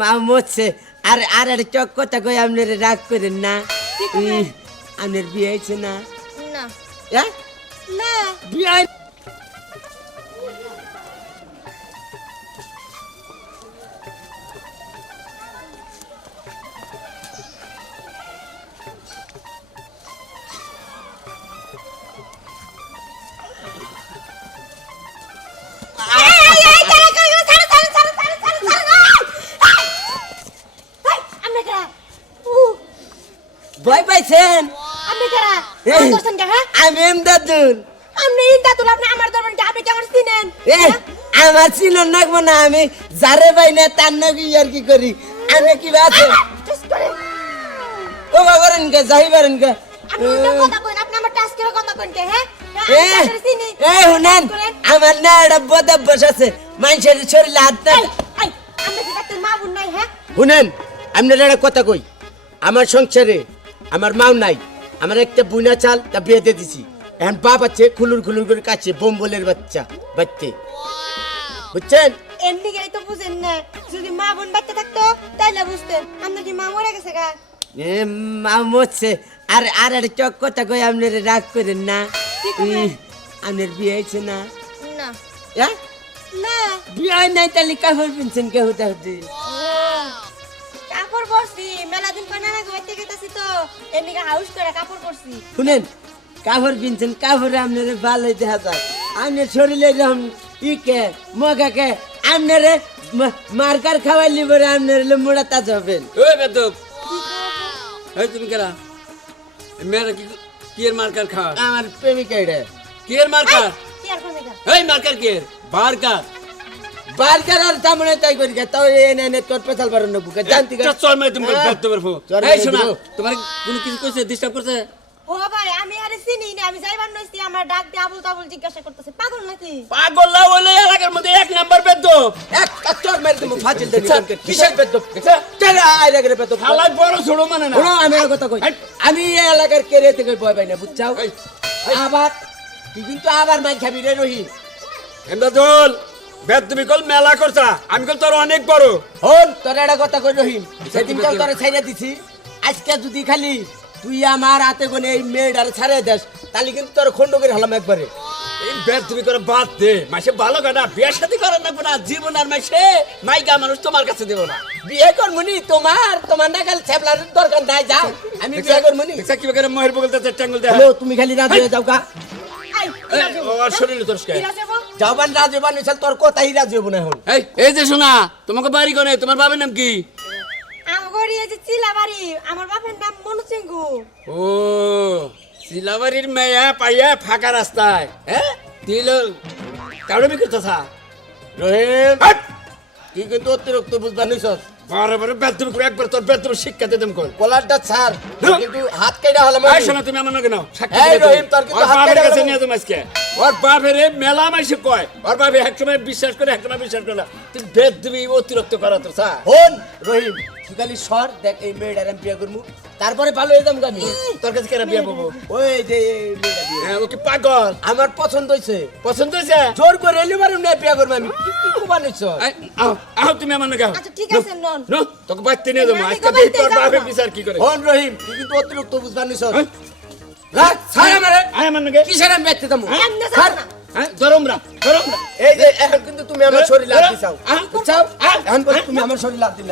মা মরছে। আর আর একটা চক কথা কই আপনার রাগ করেন না? আপনার বিয়ে হয়েছে না? না। হ্যাঁ? না। বিয়ে ভয় পাইছেন? আমি কারা? দর্শন কে হ্যাঁ? আমি এমদাদুল। আপনি ইন্দা তুল আপনি আমার কে আপনি কেমন চিনেন? এ আমার ছিল নাকবো না আমি যারে ভাই না তার নাকি আর কি করি? আমি কি আছে। ও বাবারেন কে যাইবারেন কে। আপনি কথা কইন আপনি আমার টাস্ক করে কথা কইন কে হ্যাঁ? হুনেন করেন। আমার না মানুষের শরীরে হাত না হ্যাঁ? শুনেন আপনার একটা কথা কই আমার সংসারে আমার মাও নাই। আমার একটা বুনা চাল তা বিয়ে দিয়ে দিছি। এখন বাপ আছে খুলুর খুলুর করে কাছে বোম্বলের বাচ্চা বাচ্চে। বুঝছেন? এমনি গাই তো বুঝেন না। যদি মা বোন বাচ্চা থাকতো তাইলে বুঝতেন। কি মা মরে গেছে গা? এ মা মরছে। আর আর একটা চক কথা কই আপনার রাগ করেন না? আপনার বিয়ে হয়েছে না? না। হ্যাঁ না। বিয়ে নাই তাহলে কাপড় পিনছেন কেউ হতে কাপড় পরছি মেলা দিন পর নানা ঘুরতে গেতেছি তো। এমনি হাউস করে কাপড় পরছি। শুনেন কাপড় পিনছেন কাপড়ে আপনার ভালো দেখা যায়। আপনার শরীরে এরকম ইকে মগাকে আপনারে মার্কার খাওয়াইলি পরে আপনার মোড়া তাজ হবেন। ওই বেদব! এই তুমি কেরা? মেয়েরা কি কি এর মার্কার খাওয়া? আমার প্রেমিকা এটা কি এর মার্কার? এই মার্কার কি এর? বার্কার বার্কার আর তামনে তাই করি গে। তাও এনে এনে তোর পেছাল পারেন না বুকে। জানতি গা। চর মেরে তুমি হ্যাঁ। বেদবের ফো এই শোনা তোমার কোনো কিছু কইছে ডিস্টার্ব করছে? ও ভাই আমি আরে চিনি না আমি যাইবার নইছি আমার ডাক দিয়ে আবুল তাবুল জিজ্ঞাসা করতেছে। পাগল নাকি? পাগল না হইলে এলাকার মধ্যে এক নাম্বার বেদব এক এক মেরে তুমি ফাজিল দেনি আচ্ছা, কিসের বেদ চল আই রে বেদ হালাই বড় ছোড়ো মানে না। আমি কথা কই। আমি এই এলাকার কেরে থেকে ভয় পাই না বুঝছাও? আবার তুই কিন্তু আবার মাই খাবি রে রহিম এমদা দোল বেদ তুমি কল মেলা করছা। আমি কল তোর অনেক বড়। হন তোর একটা কথা কই রহিম? সেদিন কাল তোরে ছাইরা দিছি। আজকে যদি খালি তুই আমার হাতে কোনে এই মেয়েটার ছাড়ে দেস তাহলে কিন্তু তোর খন্ড করে হলাম একবারে। এই বেদ তুমি করে বাদ দে। মাসে ভালো কথা বিয়ে শাদি করার না না জীবন আর মাসে মাইকা মানুষ তোমার কাছে দেবো না। বিয়ে করমুনি তোমার তোমার না খালি ছ্যাপলার দরকার নাই যাও। আমি বিয়ে করমুনি। কি করে মহের বগলতে চারটা আঙ্গুল দেয়। হ্যালো তুমি খালি রাজি হয়ে যাও কা শরীরে তোর কে? কিরা যাব যাওবান রাজি বানি তোর কথাই রাজি হব না এখন এই এই যে শোনা তোমাকে বাড়ি কোনে তোমার বাবার নাম কি? আমার এই যে চিলাবাড়ি আমার বাপের নাম মনু সিংহু ও সিলাবাড়ির মেয়া পাইয়া ফাঁকা রাস্তায় হ্যাঁ? দিল কারও বিক্রি থা রহিম তুই কিন্তু অতিরিক্ত বুঝবা নিছস। বারে বারে বেদম করে একবার তোর বেদম শিক্ষা দে দেম কল কলারটা ছাড়। কিন্তু হাত কেটে হলাম এই শোনা তুমি আমার নাকি নাও এই রহিম, তোর কিন্তু হাত কেটে নিয়ে তুমি আজকে। ওর বাপের মেলা মাইসে কয় ওর বাপে এক সময় বিশ্বাস করে এক সময় বিশ্বাস করে না। তুই বেদ দিবি অতিরিক্ত করা তো স্যার। হন রহিম তুই খালি সর দেখ এই মেয়েটার আমি বিয়ে করব। তারপরে ভালো হয়ে যাম আমি। তোর কাছে কেন বিয়ে পাবো? ওই যে বিয়ে। হ্যাঁ ও কি পাগল? আমার পছন্দ হয়েছে পছন্দ হয়েছে জোর করে এলি মারুম না বিয়ে করব আমি। কি কি কুবা নিছ? আও আও তুমি আমার নাকি। আচ্ছা, ঠিক আছে, নন। নো, তোকে বাচ্চা নিয়ে দেবো আজকে তোর যাব বিচার কি করে? হন রহিম তুই কিন্তু অতিরিক্ত বুঝবা নিছ? রাখ ছাড় আমারে আয় আমার নাকি? কিসের আমি বেচতে যাব এমনে ছাড়। না। হ্যাঁ? গরম রা গরম রা এই যে এখন কিন্তু তুমি আমার শরীর লাভ দিছাও হ্যাঁ? হ্যাঁ? এখন তুমি আমার শরীর লাভ দিলে